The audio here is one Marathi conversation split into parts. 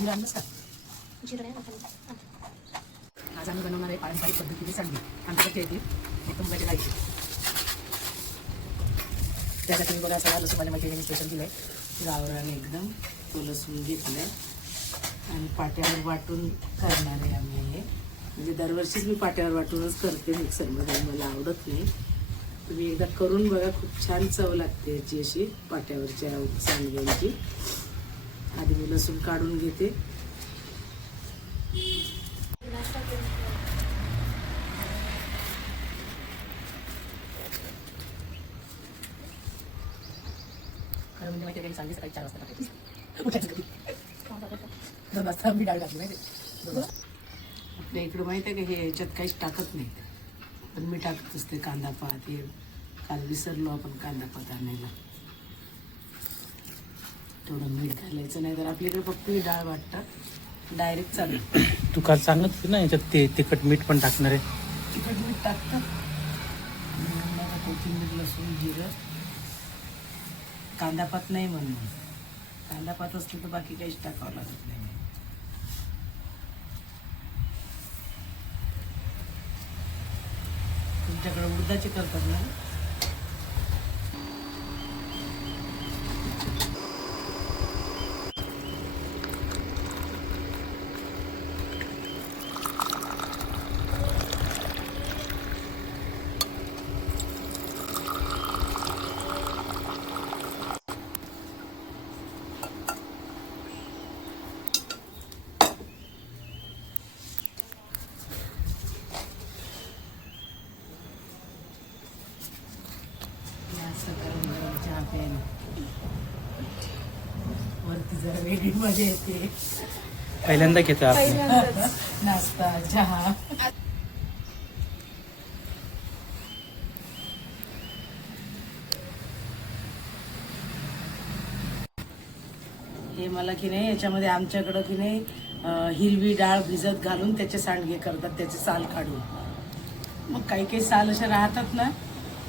जिरा आणलंस का? आज आम्ही बनवणार आहे पारंपरिक पद्धतीने सांडगे. आमच्याकडे येते एकदम मुगाच्या डाळीची. त्यासाठी मी बघा सगळा लसूण माझ्या मैत्रिणीने स्पेशल दिलं आहे. गावरान एकदम तो लसूण घेतलं आणि पाट्यावर वाटून करणार आहे आम्ही हे. म्हणजे दरवर्षीच मी पाट्यावर वाटूनच करते मिक्सरमध्ये, मला आवडत नाही. तुम्ही एकदा करून बघा, खूप छान चव लागते याची अशी पाट्यावरच्या सांडग्यांची. आधी मी लसूण काढून घेते. खरं म्हणजे माहिती आहे, सांगली सकाळी 4 वाजता टाकायची. उठायचं कधी 2 वाजता मी डाळ टाकली माहिती. आपल्या इकडं माहिती आहे का, हे याच्यात काहीच टाकत नाहीत, पण मी टाकत असते कांदा पात. हे काल विसरलो आपण कांदा पात आणायला. थोडं मीठ घालायचं, नाही तर आपल्याकडे फक्त ही डाळ वाटतात डायरेक्ट चालू. तू काल सांगत होती ना याच्यात ते तिखट मीठ पण टाकणार आहे. तिखट मीठ टाकतात, कोथिंबीर लसूण जिरं. कांदा पात नाही म्हणून, कांदा पात असलं तर बाकी काहीच टाकावं लागत नाही. तुमच्याकडे उडदाचे करतात ना? चहा प्यायला वरती जरा वेगळी मजा येते. पहिल्यांदा घेतो आपण नाश्ता चहा. हे मला की नाही याच्यामध्ये आमच्याकडं की नाही हिरवी डाळ भिजत घालून त्याचे सांडगे करतात, त्याचे साल काढून. मग काही काही साल असे राहतात ना,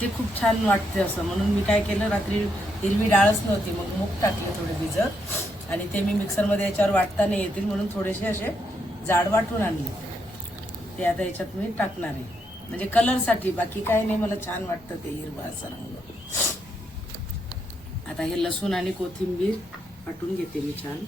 ते खूप छान वाटते असं. म्हणून मी काय केलं, रात्री हिरवी डाळच नव्हती, मग मूग टाकले थोडे भिजत, आणि ते मी मिक्सरमध्ये याच्यावर वाटता नाही येतील म्हणून थोडेसे असे जाड वाटून आणले. ते आता याच्यात मी टाकणार आहे, म्हणजे कलरसाठी, बाकी काय नाही. मला छान वाटतं ते हिरवा असा रंग. आता हे लसूण आणि कोथिंबीर वाटून घेते मी छान.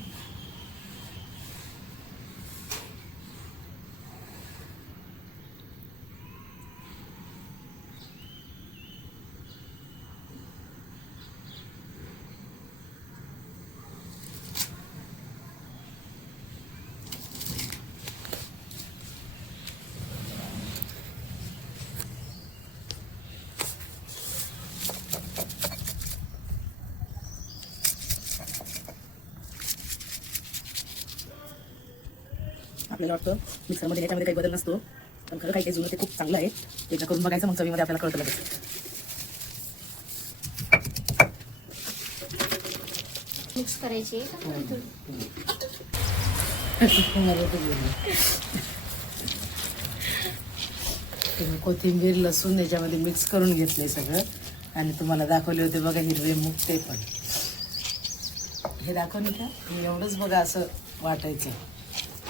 आपल्याला वाटतं मिक्सरमध्ये याच्यामध्ये काही बदल नसतो, पण खरं काही काही जुनं ते खूप चांगलं आहे. एकदा करून बघायचं, मग चवीमध्ये आपल्याला कळतं लगेच. मिक्स करायची. कोथिंबीर लसूण याच्यामध्ये मिक्स करून घेतले सगळं, आणि तुम्हाला दाखवले होते बघा हिरवे मूग, ते पण हे दाखवले का. हे एवढंच बघा असं वाटायचं,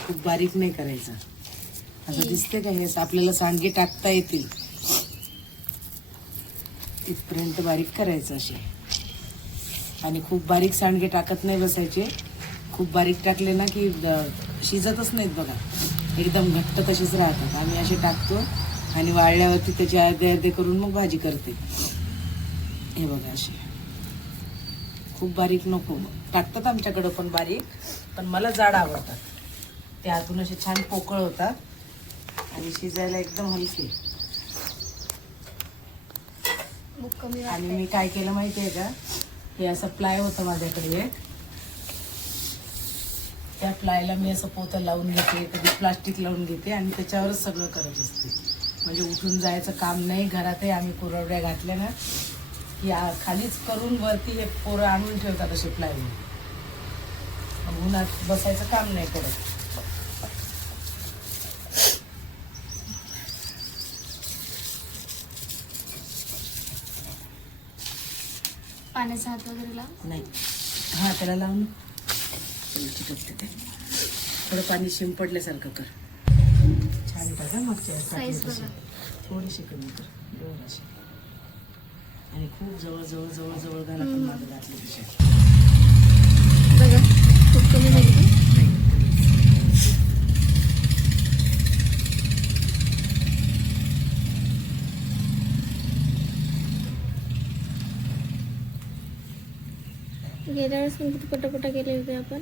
खूप बारीक नाही करायचं. असं दिसते का, हे आपल्याला सांडगे टाकता येतील इथपर्यंत बारीक करायचं असे. आणि खूप बारीक सांडगे टाकत नाही बसायचे. खूप बारीक टाकले ना की शिजतच नाहीत बघा, एकदम घट्ट तसेच राहतात. आम्ही असे टाकतो आणि वाळल्यावरती त्याचे अर्धे अर्धे करून मग भाजी करते. हे बघा असे खूप बारीक नको. टाकतात आमच्याकडं पण बारीक, पण मला जाड आवडतात. ते आतून असे छान पोकळ होतात आणि शिजायला एकदम हलके. आणि मी काय केलं माहिती आहे का, हे असं प्लाय होतं माझ्याकडे, त्या प्लायला मी असं पोतं लावून घेते, कधी प्लास्टिक लावून घेते, आणि त्याच्यावरच सगळं करत असते. म्हणजे उठून जायचं काम नाही. घरातही आम्ही कुरवड्या घातल्या ना की खालीच करून वरती हे पोरं आणून ठेवतात असे प्लायवर. उन्हात बसायचं काम नाही पडत. पाण्याचा हात वगैरे लाव नाही. हां, त्याला लावून चिटकते ते. थोडं पाणी शिंपडल्यासारखं कर. छान टाका मागच्या वेळेस टाकली Size तशी. थोडीशी कमी कर. दोन अशी. आणि खूप जवळ जवळ जवळ जवळ घाला पण मागं घातली तशी. बघा खूप कमी झाली का? गेल्या वेळेस पण किती पटापटा केले होते आपण.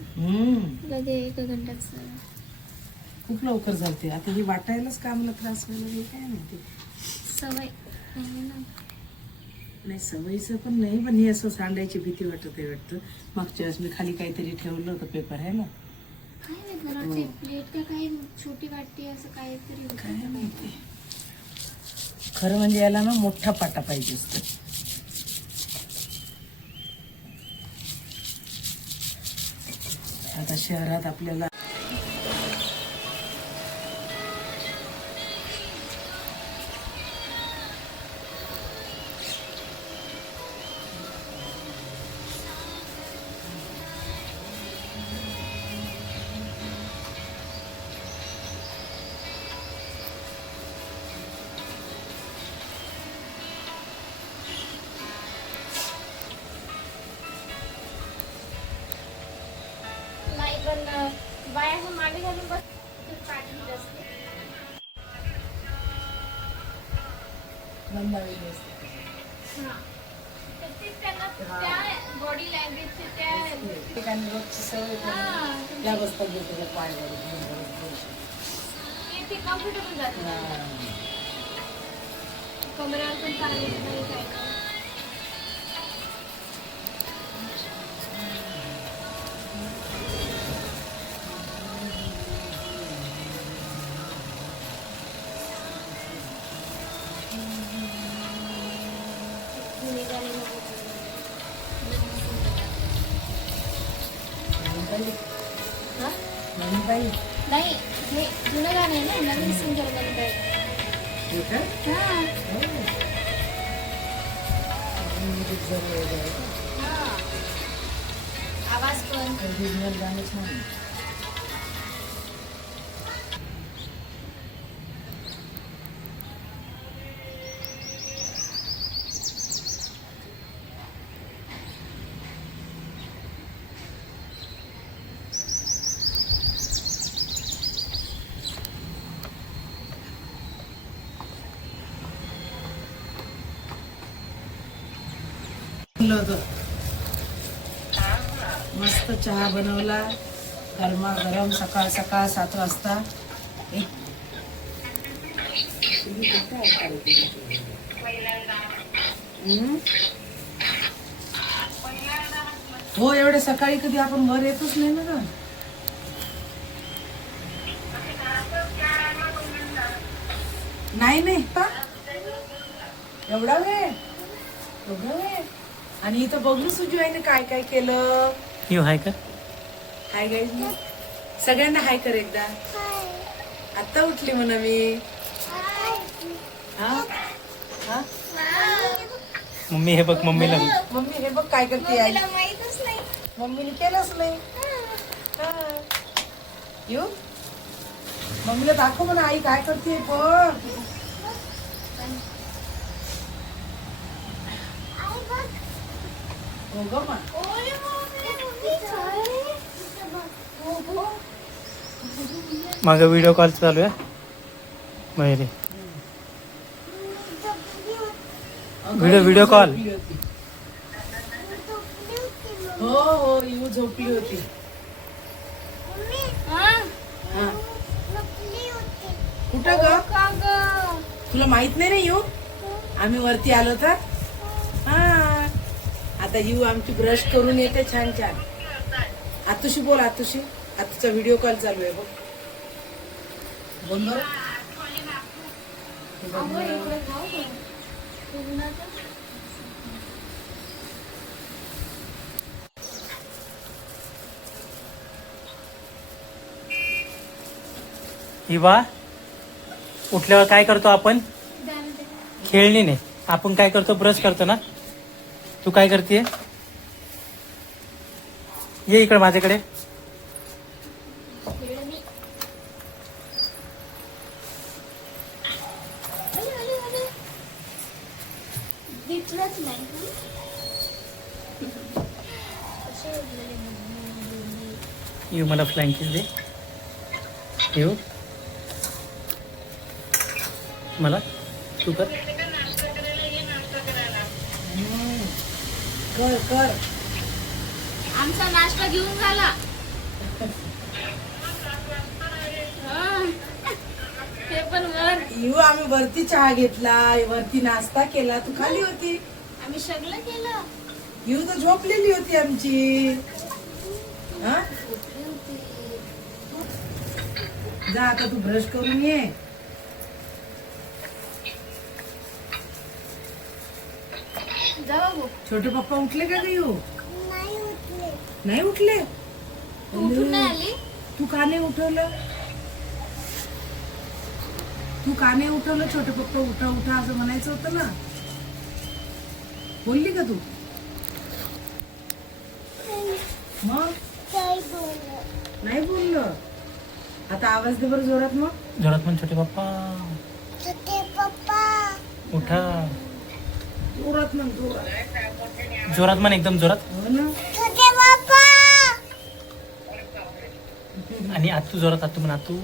लगे 1 घंट्याच. खूप लवकर झालते. आता ही वाटायलाच का मला त्रास व्हायला लागला काय माहिती. सवय नाही ना. नाही सवयीचं पण नाही, पण हे असं सांडायची भीती वाटत आहे वाटतं. मागच्या वेळेस मी खाली काहीतरी ठेवलं होतं पेपर आहे ना, काय नाही घराची प्लेट का काही छोटी वाटी असं काहीतरी होतं. काय माहिती. खरं म्हणजे याला ना मोठा पाटा पाहिजे असतो. आता शहरात आपल्याला नाही पण बाया मागे घालून बस पाठी असते. बंदावलेली असते. हां. तर ते त्यांना त्या बॉडी लँग्वेजचे त्या ठिकाणी रोजची सवय करून त्या बसतात त्याच्या पायावर ते कम्फर्टेबल जाते. कमरेवर पण चांगली नाही काय नाही. जुने गाणे हां? नवीन बाई नाही हे जुनं गाणं आहे ना, नवीन सिंगर बनत हे का? हां. म्युझिक जर वेगळं आहे का? हां. आवाज पण ओरिजिनल गाणं छान आहे. होतं. मस्त चहा बनवला गरमागरम सकाळ सकाळ 7 वाजता. एक हो एवढ्या सकाळी कधी आपण वर येतच नाही ना ग. नाही नाही का एवढा वेळ एवढा वेळ. आणि इथं बघू सुजू आहे काय काय केलं. येऊ हाय का? हाय गाईज सगळ्यांना हाय कर एकदा. आता उठली म्हणा मी. हा हा मम्मी हे बघ मम्मीला बघ. मम्मी हे बघ काय करते आई. माहीतच नाही. मम्मीने केलंच नाही. हा. येऊ मम्मीला दाखव म्हणा आई काय करते बघ. हो ग मा. माझा व्हिडिओ कॉल चालू आहे मयुरी. Video call. हो हो येऊ झोपली होती. हा. कुठं ग तुला माहित नाही ना येऊ आम्ही वरती आलो तर. हा आता येऊ आमची ब्रश करून येते छान छान. आतुशी बोल आतुशी. आतूचा व्हिडिओ कॉल चालू आहे बघ. बोल बरं. हिवा उठल्यावर काय करतो आपण? खेळणी नाही आपण काय करतो? ब्रश करतो ना. तू काय करते? ये इकडे माझ्याकडे. दिसलंच नाही हं? कसे उरलेले बघ. येऊ मला फ्लँकीज दे. येऊ मला तू कर. कर कर. आमचा नाश्ता घेऊन झाला. हं. ते पण वर येऊ आम्ही वरती चहा घेतला, वरती नाश्ता केला, तू खाली होती. आम्ही सगळं केलं. येऊ तर झोपलेली होती आमची. हा झोपली होती. जा आता तू ब्रश करून ये. जा बाबू. छोटे पप्पा उठले का ग येऊ? नाही उठले. नाही उठले? उठून नाही आली. तू का नाही उठवलं? तू का नाही उठवलं? छोटे पप्पा उठा उठा असं म्हणायचं होतं ना. बोलली का तू? मग नाही बोललं. आता आवाज दे बरं जोरात. मग जोरात म्हण छोटे पप्पा उठा. जोरात म्हण जोरात. जोरात म्हण एकदम जोरात. हो ना. आणि आतू जोरात. आतू म्हण आतू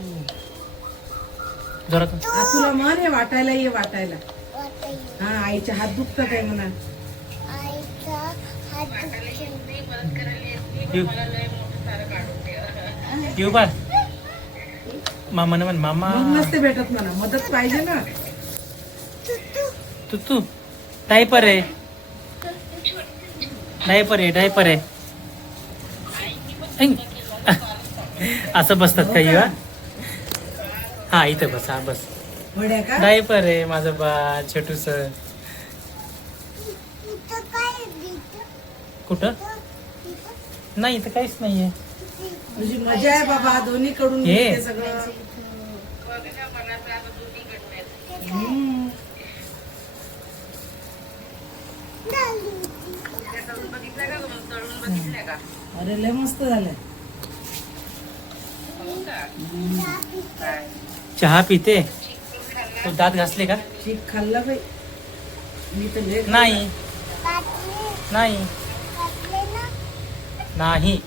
जोरात. तुला म्हण हे वाटायला ये वाटायला. हा आईच्या हात दुखतात आहे म्हणा. येऊ बा मामा म्हण मामा. मग नसते भेटत म्हणा. मदत पाहिजे ना. तू तू डायपर आहे. डायपर आहे. डायपर आहे. ऐंग. असं बसतात का युवा? हा इथं बस. हा बस. वड्या का? डायपर आहे माझं बा छोटूस. कुठं नाही इथं काहीच नाहीये. तुझी मजा आहे बाबा. दोन्ही कडून हे. मिळते सगळं. हम्म. अरे लय मस्त झालंय. चहा पिते. तू दात घासले का? चीक खाल्ला बाई. मी तर लय नाही नाही नाही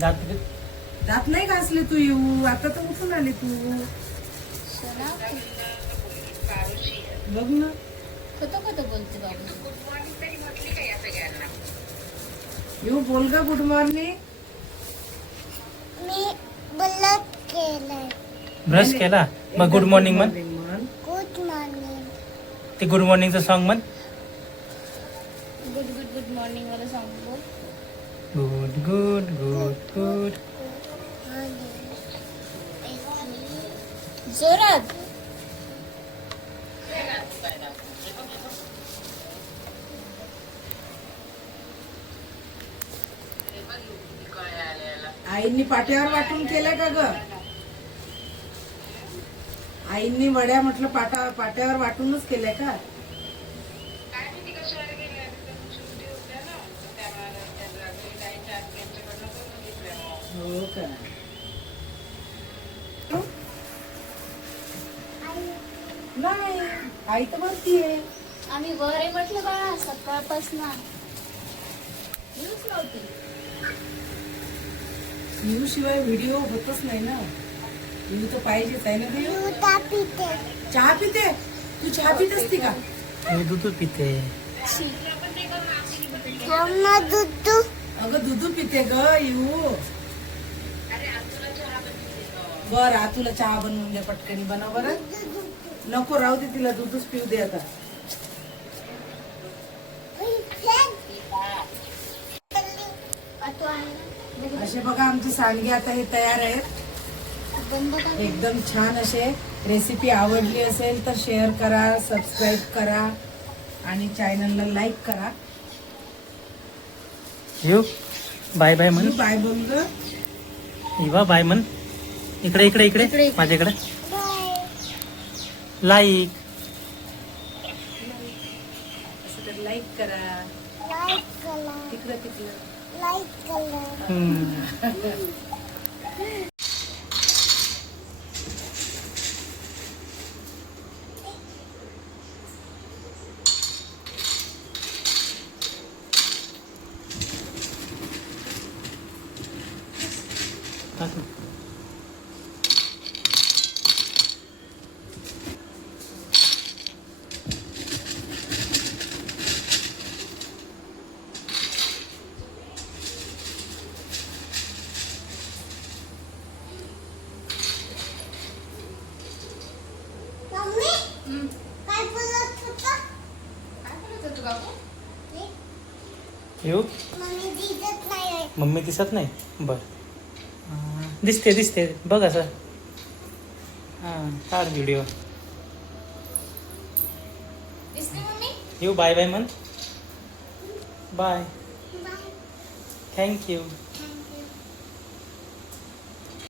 दात दात नाही घासले तू. येऊ आता तर उठून आली तू. बघ ना. खोटं बोलते बाबू. येऊ बोल ग गुड मॉर्निंग. मी बोलत केलंय. ब्रश केला मग गुड मॉर्निंग म्हण. Good morning. ते गुड मॉर्निंगचं सॉन्ग म्हण. गुड गुड गुड मॉर्निंग वाला सॉन्ग बोल. Good good good good. जोरात. आईंनी पाट्यावर वाटून केलं का ग? आईंनी वड्या म्हटलं पाट्यावर वाटूनच केलंय का? हो का? नाही आई तर वरती आहे. आम्ही वर आहे म्हटलं बाळा सकाळपासून. न्यूज नव्हती. येऊ शिवाय व्हिडिओ होतच नाही ना. येऊ तर पाहिजेच आहे ना. चहा पिते. तू चहा पित असते का? मी दूध पिते. अगं दूध पिते ग येऊ. बर आतुला चहा बनवून द्या पटकनी. बनव बरं. नको राहू दे तिला. दूधच पिऊ दे आता. असे बघा आमचे सांडगे आता हे तयार आहेत. एकदम छान असे. रेसिपी आवडली असेल तर शेअर करा, सबस्क्राईब करा आणि चॅनलला लाईक करा. येऊ बाय बाय म्हण. बाय बोल ग. इवा बाय म्हण. इकडे इकडे इकडे माझ्याकडे. लाईक लाईक करा. तिकडं तिकडं. काय बोलत होतं बाबू? येऊ मम्मी दिसत नाही बर दिसते दिसते बघ असं हां काढ व्हिडिओ दिसते मम्मी? येऊ बाय बाय म्हण बाय थँक्यू